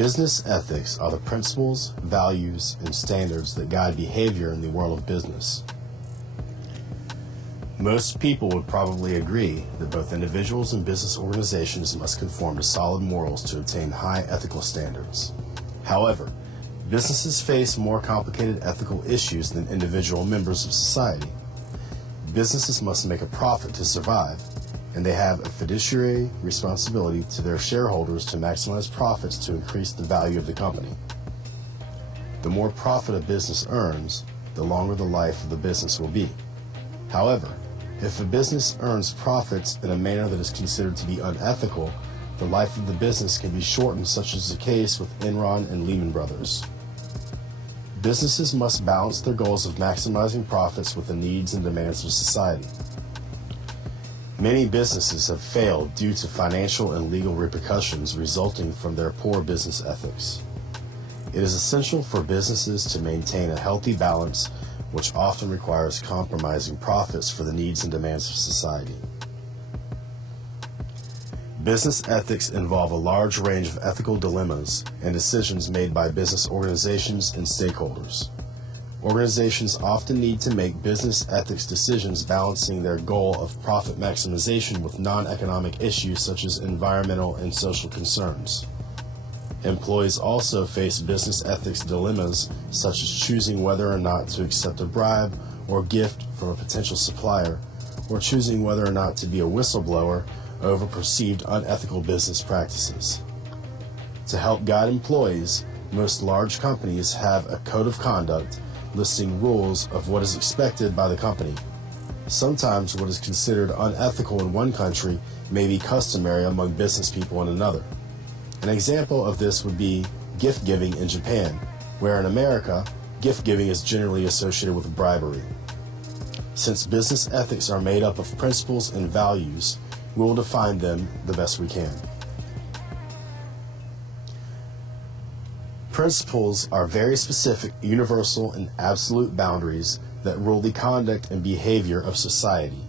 Business ethics are the principles, values, and standards that guide behavior in the world of business. Most people would probably agree that both individuals and business organizations must conform to solid morals to attain high ethical standards. However, businesses face more complicated ethical issues than individual members of society. Businesses must make a profit to survive, and they have a fiduciary responsibility to their shareholders to maximize profits to increase the value of the company. The more profit a business earns, the longer the life of the business will be. However, if a business earns profits in a manner that is considered to be unethical, the life of the business can be shortened, such as the case with Enron and Lehman Brothers. Businesses must balance their goals of maximizing profits with the needs and demands of society. Many businesses have failed due to financial and legal repercussions resulting from their poor business ethics. It is essential for businesses to maintain a healthy balance, which often requires compromising profits for the needs and demands of society. Business ethics involve a large range of ethical dilemmas and decisions made by business organizations and stakeholders. Organizations often need to make business ethics decisions balancing their goal of profit maximization with non-economic issues such as environmental and social concerns. Employees also face business ethics dilemmas such as choosing whether or not to accept a bribe or gift from a potential supplier, or choosing whether or not to be a whistleblower over perceived unethical business practices. To help guide employees, most large companies have a code of conduct listing rules of what is expected by the company. Sometimes what is considered unethical in one country may be customary among business people in another. An example of this would be gift giving in Japan, where in America, gift giving is generally associated with bribery. Since business ethics are made up of principles and values, we will define them the best we can. Principles are very specific, universal, and absolute boundaries that rule the conduct and behavior of society.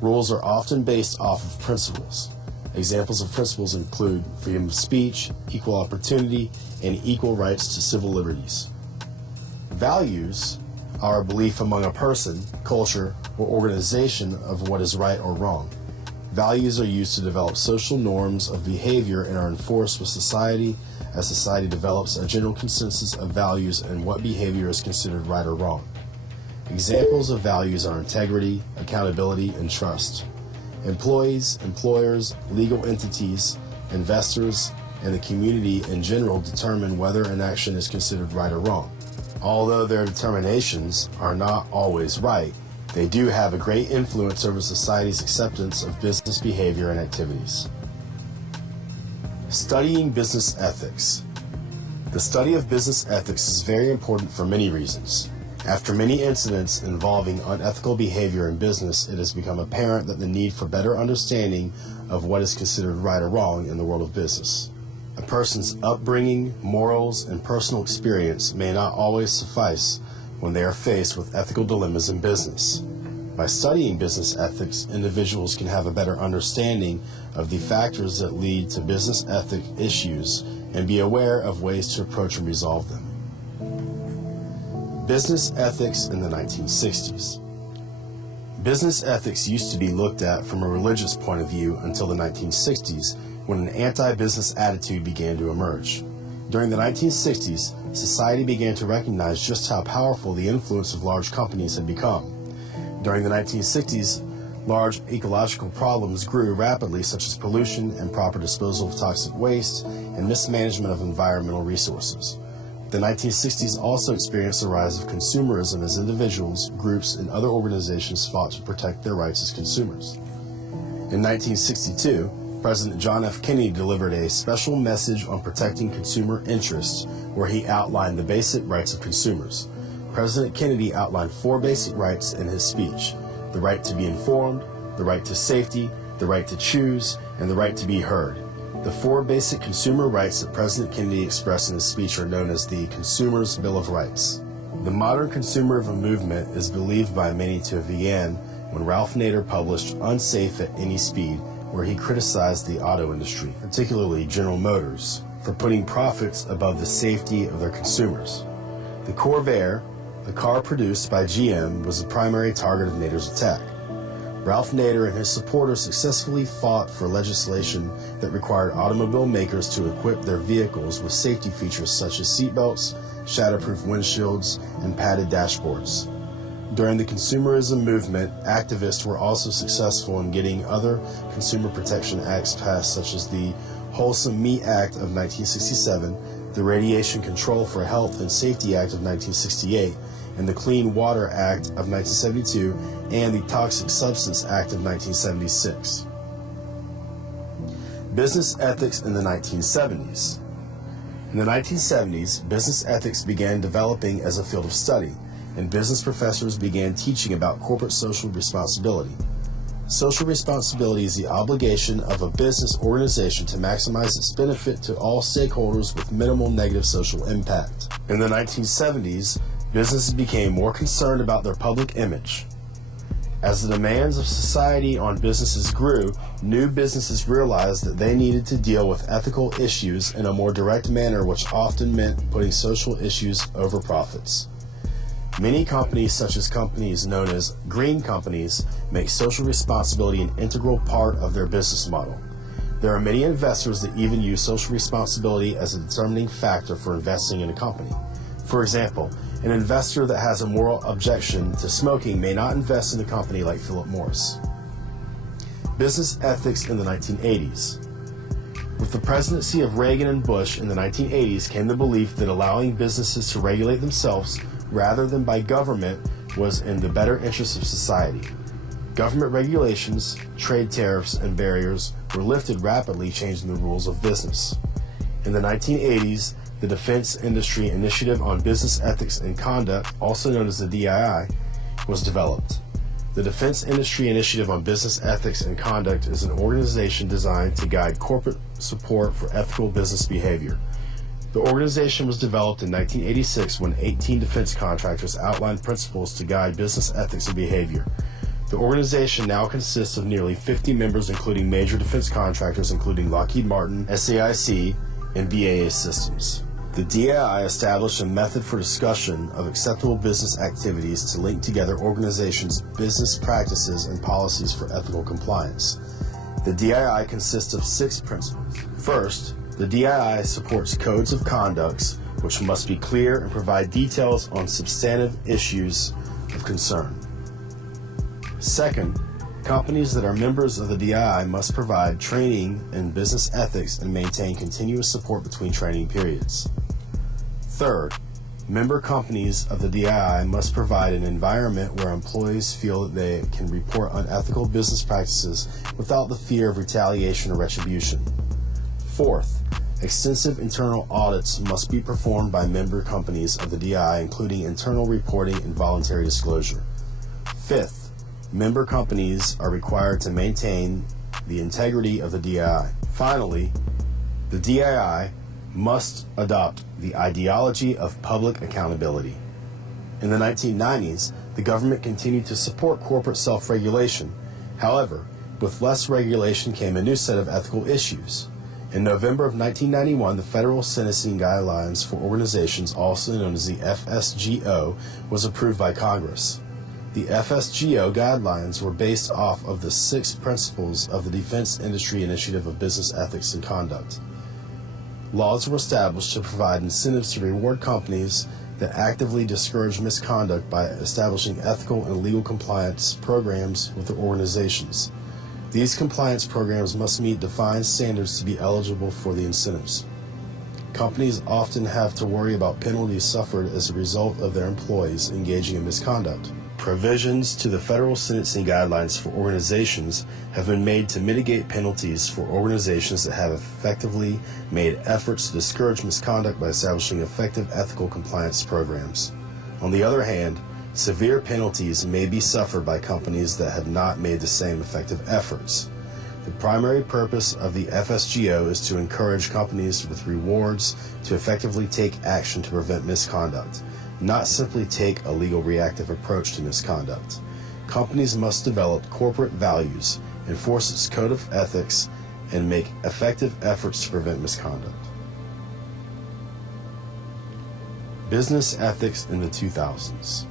Rules are often based off of principles. Examples of principles include freedom of speech, equal opportunity, and equal rights to civil liberties. Values are a belief among a person, culture, or organization of what is right or wrong. Values are used to develop social norms of behavior and are enforced with society as society develops a general consensus of values and what behavior is considered right or wrong. Examples of values are integrity, accountability, and trust. Employees, employers, legal entities, investors, and the community in general determine whether an action is considered right or wrong. Although their determinations are not always right, they do have a great influence over society's acceptance of business behavior and activities. Studying business ethics. The study of business ethics is very important for many reasons. After many incidents involving unethical behavior in business, it has become apparent that the need for better understanding of what is considered right or wrong in the world of business. A person's upbringing, morals, and personal experience may not always suffice when they are faced with ethical dilemmas in business. By studying business ethics, individuals can have a better understanding of the factors that lead to business ethic issues and be aware of ways to approach and resolve them. Business ethics in the 1960s. Business ethics used to be looked at from a religious point of view until the 1960s, when an anti-business attitude began to emerge. During the 1960s, society began to recognize just how powerful the influence of large companies had become. During the 1960s, large ecological problems grew rapidly, such as pollution, improper disposal of toxic waste, and mismanagement of environmental resources. The 1960s also experienced the rise of consumerism as individuals, groups, and other organizations fought to protect their rights as consumers. In 1962, President John F. Kennedy delivered a special message on protecting consumer interests, where he outlined the basic rights of consumers. President Kennedy outlined 4 basic rights in his speech: the right to be informed, the right to safety, the right to choose, and the right to be heard. The 4 basic consumer rights that President Kennedy expressed in his speech are known as the Consumer's Bill of Rights. The modern consumerism movement is believed by many to have began when Ralph Nadar published Unsafe at Any Speed, where he criticized the auto industry, particularly General Motors. for putting profits above the safety of their consumers. The Corvair, the car produced by GM, was the primary target of Nadar's attack. Ralph Nadar and his supporters successfully fought for legislation that required automobile makers to equip their vehicles with safety features such as seatbelts, shatterproof windshields, and padded dashboards. During the consumerism movement, activists were also successful in getting other consumer protection acts passed, such as the Wholesome Meat Act of 1967, the Radiation Control for Health and Safety Act of 1968, and the Clean Water Act of 1972, and the Toxic Substance Act of 1976. Business ethics in the 1970s. In the 1970s, business ethics began developing as a field of study, and business professors began teaching about corporate social responsibility. Social responsibility is the obligation of a business organization to maximize its benefit to all stakeholders with minimal negative social impact. In the 1970s, businesses became more concerned about their public image. As the demands of society on businesses grew, new businesses realized that they needed to deal with ethical issues in a more direct manner, which often meant putting social issues over profits. Many companies, such as companies known as green companies, make social responsibility an integral part of their business model. There are many investors that even use social responsibility as a determining factor for investing in a company. For example, an investor that has a moral objection to smoking may not invest in a company like Philip Morris. Business ethics in the 1980s. With the presidency of Reagan and Bush in the 1980s came the belief that allowing businesses to regulate themselves rather than by government was in the better interest of society. Government regulations, trade tariffs, and barriers were lifted rapidly, changing the rules of business. In the 1980s, the Defense Industry Initiative on Business Ethics and Conduct, also known as the DII, was developed. The Defense Industry Initiative on Business Ethics and Conduct is an organization designed to guide corporate support for ethical business behavior. The organization was developed in 1986 when 18 defense contractors outlined principles to guide business ethics and behavior. The organization now consists of nearly 50 members, including major defense contractors including Lockheed Martin, SAIC, and BAE Systems. The DAI established a method for discussion of acceptable business activities to link together organizations' business practices and policies for ethical compliance. The DII consists of 6 principles. First, the DII supports codes of conduct which must be clear and provide details on substantive issues of concern. Second, companies that are members of the DII must provide training in business ethics and maintain continuous support between training periods. Third, member companies of the DII must provide an environment where employees feel that they can report unethical business practices without the fear of retaliation or retribution. Fourth, extensive internal audits must be performed by member companies of the DII, including internal reporting and voluntary disclosure. Fifth, member companies are required to maintain the integrity of the DII. Finally, the DII must adopt the ideology of public accountability. In the 1990s, the government continued to support corporate self-regulation. However, with less regulation came a new set of ethical issues. In November of 1991, the Federal Sentencing Guidelines for Organizations, also known as the FSGO, was approved by Congress. The FSGO guidelines were based off of the 6 principles of the Defense Industry Initiative of Business Ethics and Conduct. Laws were established to provide incentives to reward companies that actively discourage misconduct by establishing ethical and legal compliance programs with their organizations. These compliance programs must meet defined standards to be eligible for the incentives. Companies often have to worry about penalties suffered as a result of their employees engaging in misconduct. Provisions to the Federal Sentencing Guidelines for Organizations have been made to mitigate penalties for organizations that have effectively made efforts to discourage misconduct by establishing effective ethical compliance programs. On the other hand, severe penalties may be suffered by companies that have not made the same effective efforts. The primary purpose of the FSGO is to encourage companies with rewards to effectively take action to prevent misconduct, not simply take a legal reactive approach to misconduct. Companies must develop corporate values, enforce its code of ethics, and make effective efforts to prevent misconduct. Business ethics in the 2000s.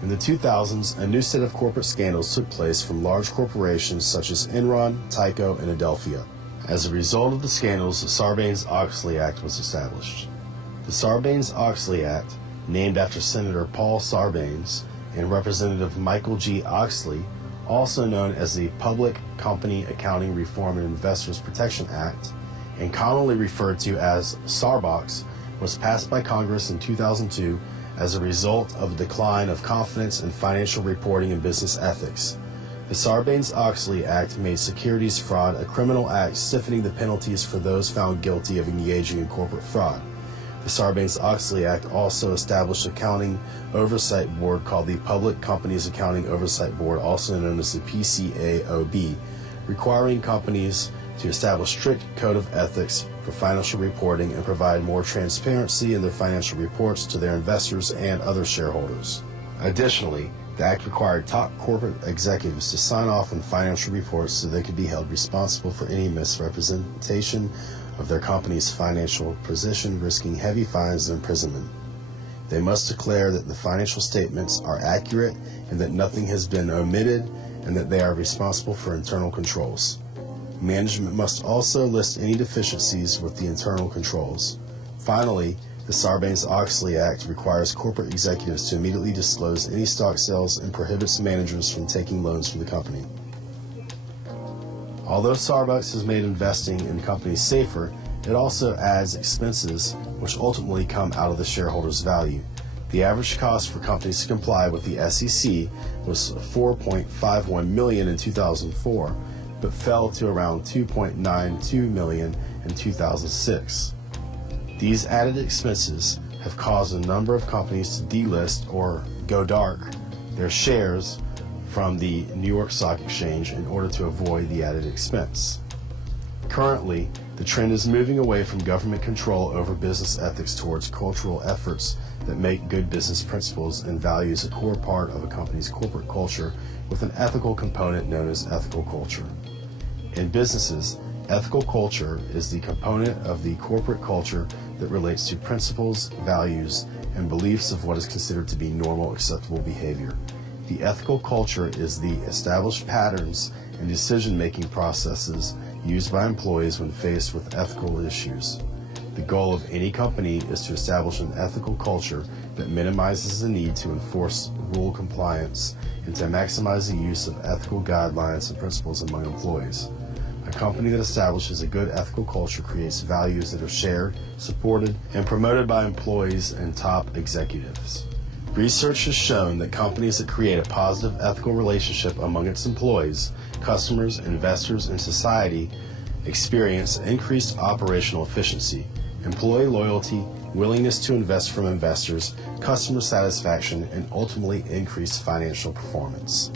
In the 2000s, a new set of corporate scandals took place from large corporations such as Enron, Tyco, and Adelphia. As a result of the scandals, the Sarbanes-Oxley Act was established. The Sarbanes-Oxley Act, named after Senator Paul Sarbanes and Representative Michael G. Oxley, also known as the Public Company Accounting Reform and Investors Protection Act, and commonly referred to as SARBOX, was passed by Congress in 2002 as a result of a decline of confidence in financial reporting and business ethics. The Sarbanes-Oxley Act made securities fraud a criminal act, stiffening the penalties for those found guilty of engaging in corporate fraud. The Sarbanes-Oxley Act also established an accounting oversight board called the Public Companies Accounting Oversight Board, also known as the PCAOB, requiring companies to establish strict code of ethics for financial reporting and provide more transparency in their financial reports to their investors and other shareholders. Additionally, the Act required top corporate executives to sign off on financial reports so they could be held responsible for any misrepresentation of their company's financial position, risking heavy fines and imprisonment. They must declare that the financial statements are accurate and that nothing has been omitted, and that they are responsible for internal controls. Management must also list any deficiencies with the internal controls. Finally, the Sarbanes-Oxley Act requires corporate executives to immediately disclose any stock sales and prohibits managers from taking loans from the company. Although Starbucks has made investing in companies safer, it also adds expenses which ultimately come out of the shareholders' value. The average cost for companies to comply with the SEC was $4.51 million in 2004, but fell to around $2.92 million in 2006. These added expenses have caused a number of companies to delist or go dark their shares from the New York Stock Exchange in order to avoid the added expense. Currently, the trend is moving away from government control over business ethics towards cultural efforts that make good business principles and values a core part of a company's corporate culture, with an ethical component known as ethical culture. In businesses, ethical culture is the component of the corporate culture that relates to principles, values, and beliefs of what is considered to be normal, acceptable behavior. The ethical culture is the established patterns and decision-making processes used by employees when faced with ethical issues. The goal of any company is to establish an ethical culture that minimizes the need to enforce rule compliance and to maximize the use of ethical guidelines and principles among employees. A company that establishes a good ethical culture creates values that are shared, supported, and promoted by employees and top executives. Research has shown that companies that create a positive ethical relationship among its employees, customers, investors, and society experience increased operational efficiency, employee loyalty, willingness to invest from investors, customer satisfaction, and ultimately increased financial performance.